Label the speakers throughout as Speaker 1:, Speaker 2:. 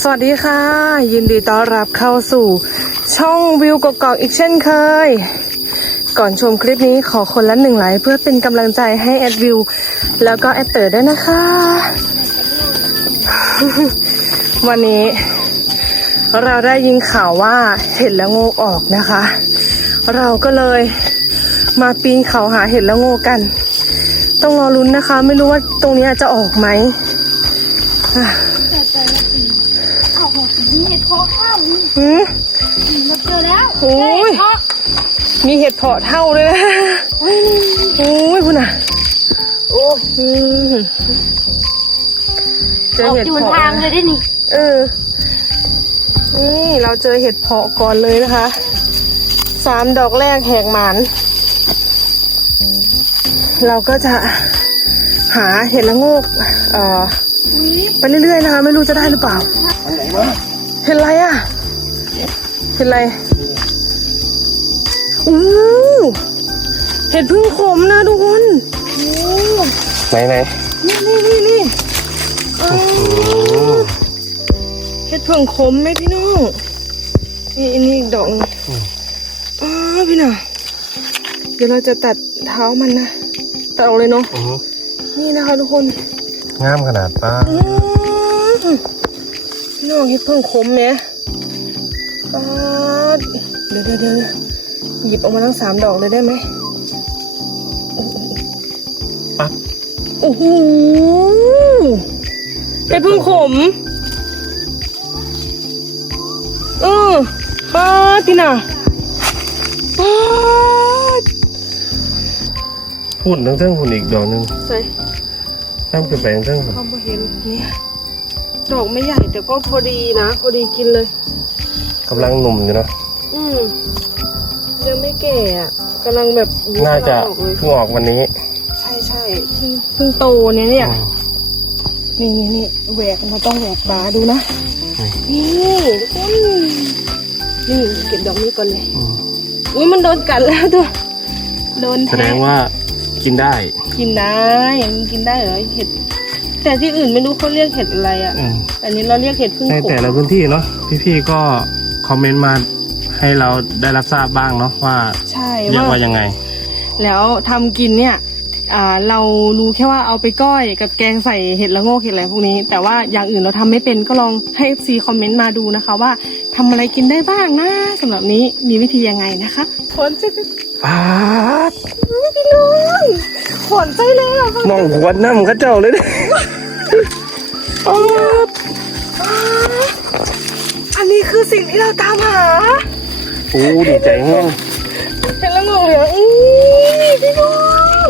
Speaker 1: สวัสดีค่ะยินดีต้อนรับเข้าสู่ช่องวิวกกอกอีกเช่นเคยก่อนชมคลิปนี้ขอคนละ1 ไลค์เพื่อเป็นกำลังใจให้แอดวิวแล้วก็แอดเต๋อด้วยนะคะ วันนี้เราได้ยินข่าวว่าเห็ดละโงกออกนะคะเราก็เลยมาปีนเขาหาเห็ดละโงกกันต้องรอลุ้นนะคะไม่รู้ว่าตรงนี้จะออกไหม
Speaker 2: เห็ดเพาะข้าวเราเจอแล้ว
Speaker 1: โอ้ยมีเห็ดเพาะเท่าเลยนะโอ้ยคุณอ่ะโอ้ยเจอเห็ดเพาะ
Speaker 2: อยู่ทางเลยได้นี่
Speaker 1: นี่เราเจอเห็ดเพาะก่อนเลยนะคะ3 ดอกแรกแหกหมานเราก็จะหาเห็ดละโงกไปเรื่อยๆนะคะไม่รู้จะได้หรือเปล่าเห็นอะไรอ่ะเห็นอะไรเห็ดพึ่งขมนะทุกคนไหนนี่เห็ดพึ่งขมไหมพี่น้องนี่อีกดอกพี่น้องเดี๋ยวเราจะตัดเท้ามันนะตัดออกเลยเนาะนี่นะคะทุกคน
Speaker 3: งามขนาดป้า
Speaker 1: พี่น้องเห็ดพึ่งขมไหมเดี๋ยวหยิบออกมาทั้ง3 ดอกเลยได้ไหม
Speaker 3: ปั๊บ
Speaker 1: โอ้โหเห็ดพึ่งขมป้าติน่ะป้า
Speaker 3: หุ่นทั้งหุ่นอีกดอกนึง
Speaker 1: ใส่
Speaker 3: ตั้งแปลงทั้ง
Speaker 1: เขาไม่เห็นเนี่ยดอกไม่ใหญ่แต่ก็พอดีนะพอดีกินเลย
Speaker 3: กำลังหนุ่มอยู่นะ
Speaker 1: ยังไม่แก่อ่ะกำลังแบบ
Speaker 3: น่าจะเพิ่งออกวันนี้
Speaker 1: ใช่เพิ่งโตเนี่ยนี่แหวกเราต้องแหวกปลาดูนะนี่ทุกคนนี่เก็บดอกนี้ก่อนเลยมันโดนกัดแล้วตัวโดน
Speaker 3: แสดงว่ากินได้
Speaker 1: มันกินได้เหรอเห็ดแต่ที่อื่นไม่รู้เขาเรียกเห็ดอะไรอ่ะแต่นี้เราเรียกเห็ดพึ่งขม
Speaker 3: ในแต่ละพื้นที่เนาะพี่ๆก็คอมเมนต์มาให้เราได้รับทราบบ้างเนาะว่าเรียกว่ายังไง
Speaker 1: แล้วทำกินเนี่ยเรารู้แค่ว่าเอาไปก้อยกับแกงใส่เห็ดละโงกเห็ดอะไรพวกนี้แต่ว่าอย่างอื่นเราทำไม่เป็นก็ลองให้ FC คอมเมนต์มาดูนะคะว่าทำอะไรกินได้บ้างนะสำหรับนี้มีวิธียังไงนะคะฝนจะพี่น้องฝนใจเลยเหรอ
Speaker 3: มองหัวน้ำกระเจ้าเลย
Speaker 1: อันนี้คือสิ่งที่เราตามหา
Speaker 3: โอ้ดีใจแห้ง
Speaker 1: เห็นละโงกเหลืองพี่น้อง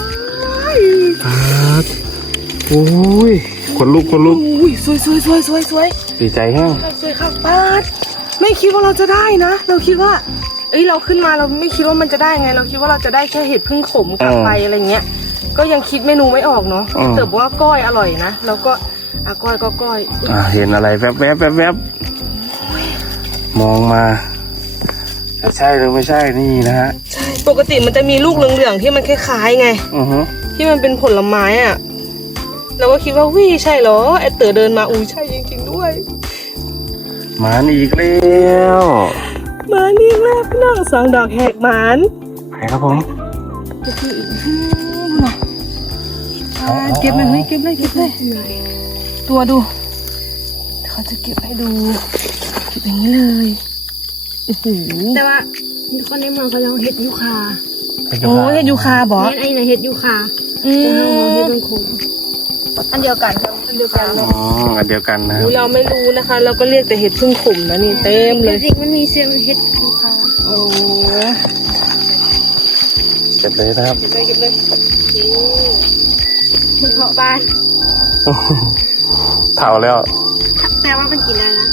Speaker 3: โอ้ยขนลุก
Speaker 1: สวย
Speaker 3: ดีใจแห้ง
Speaker 1: สวยครับป้าไม่คิดว่าเราจะได้นะเราคิดว่าเราขึ้นมาเราไม่คิดว่ามันจะได้ไงเราคิดว่าเราจะได้แค่เห็ดพึ่งขมกลับไปอะไรเงี้ยก็ยังคิดเมนูไม่ออกเนาะแต่ว่าก้อยอร่อยนะแล้วก็ก้อย
Speaker 3: เห็นอะไรแวบมองมาใช่หรือไม่ใช่นี่นะฮะ
Speaker 1: ใช่ปกติมันจะมีลูกเหลืองๆที่มันคล้ายๆไงที่มันเป็นผลไม้อ่ะเราก็คิดว่าใช่เหรอไอเต๋อเดินมาใช่จริงๆด้วย
Speaker 3: มาอีกแล้ว
Speaker 1: มานี่แรกนั่ง2 ดอกแหกหมาน
Speaker 3: ไปครับผม
Speaker 1: เก็บเลยเก็บเลยตัวดูเขาจะเก็บให้ดูเก็บอย่างนี้เลย
Speaker 2: แต่ว่าคนในเมืองเขาเรียกเห็ดยูคา
Speaker 1: เห็ดยูคาบอก
Speaker 2: ไอ้เห็ดยูคาแต่เราเห็ดมันขมอันเดียวกัน
Speaker 3: อันเดียวกันนะ
Speaker 1: เราไม่รู้นะคะเราก็เรียกแต่เห็ดพึ่งขมนะนี่เต็มเลย
Speaker 2: จริงมันมีเสียงเห็ดยูคา
Speaker 3: เก็บเลยนะครับ
Speaker 1: เก็บเลย
Speaker 2: มันเพาะบ้าน
Speaker 3: เผาแล้ว
Speaker 2: แต่ว่ามันกินได้นะ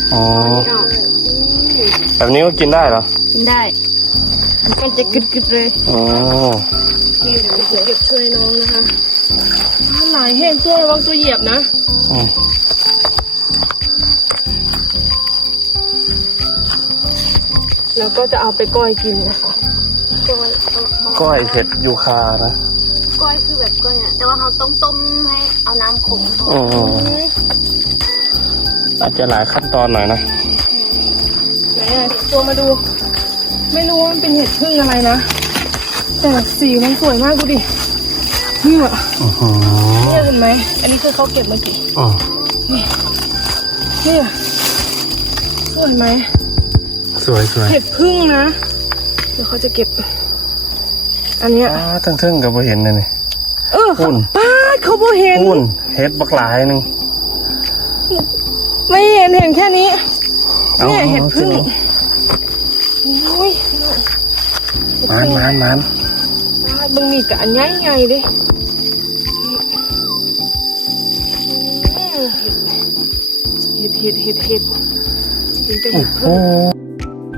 Speaker 3: แบบนี้ก็กินได้เหรอ
Speaker 2: กินได้มันจะกึดเลย
Speaker 1: นี่เดี๋ยวจะเก็บช่วยน้องนะคะหลายแห้งตัวระวังตัวเหยียบนะแล้วก็จะเอาไปก้อยกินนะคะ
Speaker 3: ก้อยเห็ดยูคานะ
Speaker 2: ก้อยคือแบบก้อยแต่ว่าเขาต้มให้เอาน้ำขม
Speaker 3: อาจจะหลายขั้นตอนหน่อยนะ
Speaker 1: ไหนอะตัวมาดู ไม่รู้ว่ามันเป็นเห็ดพึ่งอะไรนะ แต่สีมันสวยมากดูดิเนี่ย
Speaker 3: อือหือ
Speaker 1: เนี่ยเห็นไหมอันนี้คือเขาเก็บเมื่อกี้
Speaker 3: อ๋อ
Speaker 1: เนี่ยสวยไหม
Speaker 3: สวยสวย
Speaker 1: เห็ดพึ่งนะเดี๋ยวเขาจะเก็บ อันเนี้ย
Speaker 3: ทั้งๆกับบ่เห็นเลยนี่ อุ่น
Speaker 1: ป้าดเขาบ่เห็น
Speaker 3: อุ่นเฮ็ดบักหลายหนึง
Speaker 1: ไม่เห็นแค่นี้
Speaker 3: อา
Speaker 1: เนี่ยเห็ดพึ่ง
Speaker 3: อา
Speaker 1: โอ้ย
Speaker 3: มาน
Speaker 1: มึงมีกับอันใหญ่ๆดิเห็ดเห็นแต่เห็ด
Speaker 3: โอ้โห
Speaker 1: พึ่ง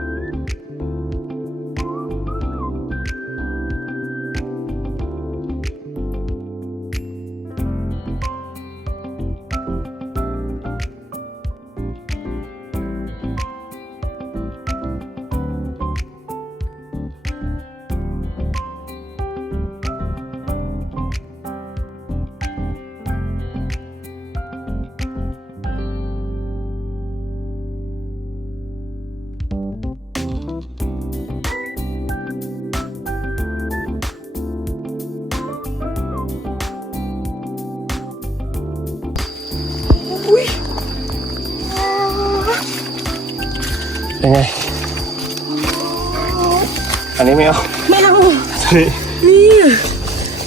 Speaker 1: อุ้ย
Speaker 3: เป็นไง อันนี้ไม่เอา
Speaker 1: ไม่เอา
Speaker 3: อันนี้
Speaker 1: นี่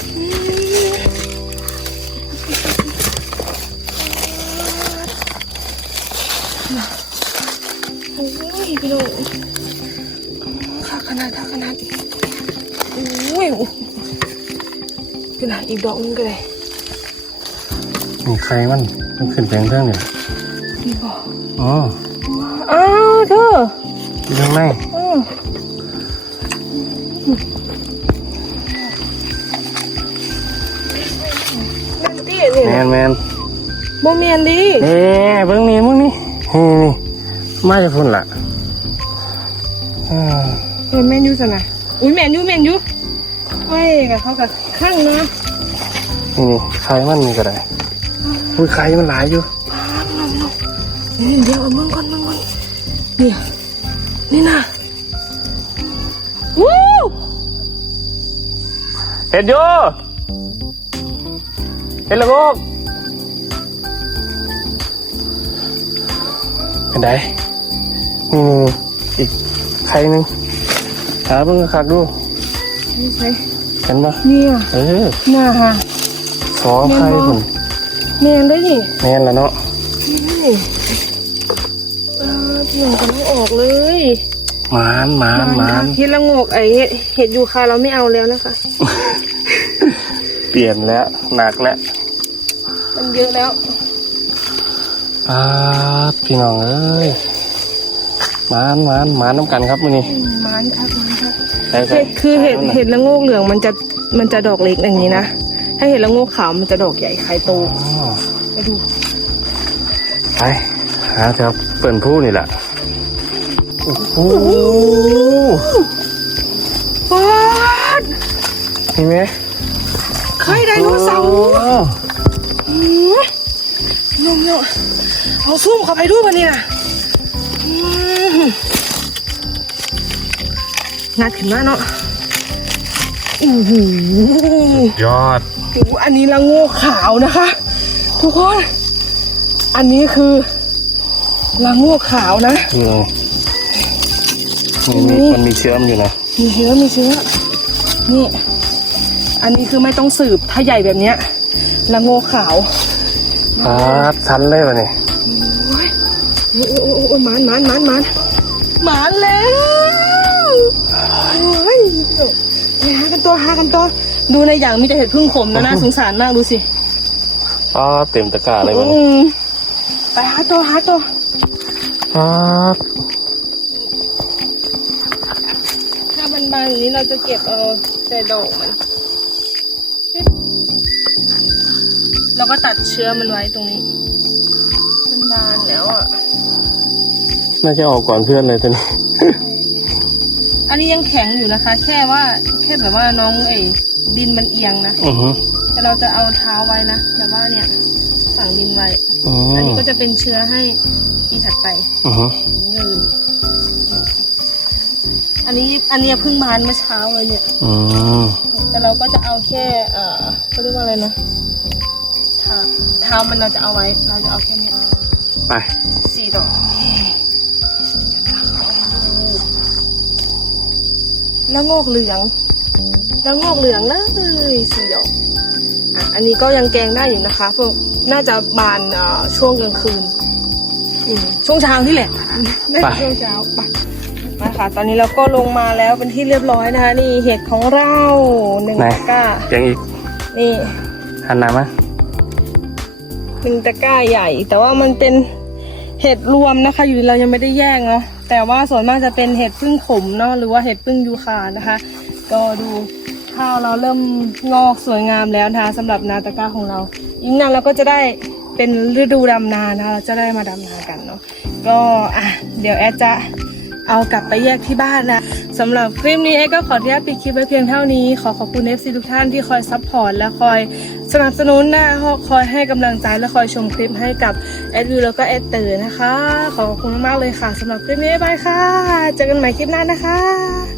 Speaker 1: โอ้ยพี่น้องข้าขนาดโอ้ยขนาดอีกดอกนึงก็เลย
Speaker 3: มีใครมันขึ้นแปลงเรื่องเนี่ย
Speaker 1: นี่บอก
Speaker 3: อ๋อ
Speaker 1: อ้าวเธอ
Speaker 3: อยู่ข้างใน
Speaker 1: แมนตี้เนี่ย
Speaker 3: แมน
Speaker 1: โมเมนดี
Speaker 3: เอ๊ะเบิ่งนี่นี่มาจากพุ่นล่ะอ่า
Speaker 1: แมนยูสนะอุ้ยแมนยูไว้กับเขากับข้างนะ
Speaker 3: นี่ใครมันนี่ก็ได้อุ้ยใครมันหลายอยู่
Speaker 1: เดี๋ยวเอามึงก่อนเนี่ยนี่นะวู้
Speaker 3: เห็ดอยู่เห็ดละโงกเป็นไงนี่อีกใครหนึ่งหาเบิ่งคักดู
Speaker 1: นี่ใช่
Speaker 3: เห็นปะ
Speaker 1: เนี่ย
Speaker 3: น่า
Speaker 1: ฮะ
Speaker 3: สองใครคน
Speaker 1: แมนได้ดิ
Speaker 3: แม่นแล้วเนาะ
Speaker 1: นี่เปลี่ยนกันไม่ออกเลย
Speaker 3: หมาน
Speaker 1: เห็ดละโงกเห็ดยูคาเราไม่เอาแล้วนะคะ
Speaker 3: เปลี่ยนแล้วหนักแล้ว
Speaker 1: มันเยอะแล้ว
Speaker 3: พี่น้องเอ้ยหมานน้ำกันครับมื้อนี้
Speaker 1: มันครับ
Speaker 3: ใช่
Speaker 1: คือเห็ดละโงกเหลืองมันจะดอกเล็กอย่างนี้นะถ้าเห็ดละโงกขาวมันจะดอกใหญ่ไข่โตไปดู
Speaker 3: ไปหาแถวเปิ่นผู้นี่แหละโอ้โห
Speaker 1: ว้าด
Speaker 3: เห็นไหม
Speaker 1: ไข่ไดโนเสาร์นุ่มๆเอาซุ่มเข้าไปดูมันนี่นะงัดขึ้นมาเนาะ
Speaker 3: ยอด
Speaker 1: อันนี้ละโงกขาวนะคะ ทุกคน อันนี้คือละโงกขาวนะ
Speaker 3: นี่มันมีเชื้อมอยู่นะ
Speaker 1: มีเชื้อนี่ อันนี้คือไม่ต้องสืบถ้าใหญ่แบบเนี้ยละโงกขาว
Speaker 3: ทันเลยป่ะนี่
Speaker 1: โอ้หมานแล้วโอ้ยหากันตัวดูในอย่างมีแต่เห็ดพึ่งขมนะน่าสงสารมากดูสิ
Speaker 3: เต็มตะกร้าเลยป่ะ
Speaker 1: ไปหาตัวถ้าบานๆอย่างนี้เราจะเก็บแต่ดอกมันเราก็ตัดเชื้อมันไว้ตรงนี้มันบานแล้วอ่ะ
Speaker 3: น่าจะออกก่อนเพื่อนเลยตัวนี้
Speaker 1: อันนี้ยังแข็งอยู่นะคะ แค่แบบว่าน้องดินมันเอียงนะ
Speaker 3: อือฮึ
Speaker 1: แต่เราจะเอาเท้าไว้นะแบบว่าเนี่ยฝังดินไว้
Speaker 3: อื
Speaker 1: อัน
Speaker 3: ม
Speaker 1: นี้ก็จะเป็นเชื้อให้ปีถัดไป
Speaker 3: อือฮึ
Speaker 1: เงินอันนี้เพิ่งบานเมื่อเช้าเลยเนี่ย
Speaker 3: อืม
Speaker 1: แต่เราก็จะเอาแค่เขาเรียกว่าอะไรนะเท้ามันเราจะเอาไว้ เราจะเอาแค่นี้
Speaker 3: ไป
Speaker 1: 4 ดอกแล้วงอกเหลืองเลย4 ดอกอันนี้ก็ยังแกงได้อยู่นะคะพวกน่าจะบานช่วงกลางคืนช่วงเช้าที่แหละไม่ใช่ช่วงเช้าไปมาค่ะ ตอนนี้เราก็ลงมาแล้วเป็นที่เรียบร้อยนะคะ นี่เห็ดของเรา1
Speaker 3: ไหน
Speaker 1: ตะกร้า
Speaker 3: ยังอีก
Speaker 1: นี่
Speaker 3: หันหน้ามา
Speaker 1: 1 ตะกร้าใหญ่ แต่ว่ามันเป็นเห็ดรวมนะคะ อยู่เรายังไม่ได้แยกเนาะแต่ว่าส่วนมากจะเป็นเห็ดพึ่งขมเนาะหรือว่าเห็ดพึ่งยูคานะคะ ก็ดูข้าวเราเริ่มงอกสวยงามแล้วนะคะสำหรับนาตะกร้าของเราอีกนานเราก็จะได้เป็นฤดูดำนานะคะเราจะได้มาดำนากันเนาะก็เดี๋ยวแอดจะเอากลับไปแยกที่บ้านนะสำหรับคลิปนี้แอดก็ขออนุญาตปิดคลิปไว้เพียงเท่านี้ขอบคุณ FC ทุกท่านที่คอยซัพพอร์ตและคอยสนับสนุนนะคอยให้กำลังใจและคอยชมคลิปให้กับแอดวิวแล้วก็แอดเตอร์นะคะขอบคุณมากๆเลยค่ะสำหรับคลิปนี้บ๊ายบายค่ะเจอกันใหม่คลิปหน้านะคะ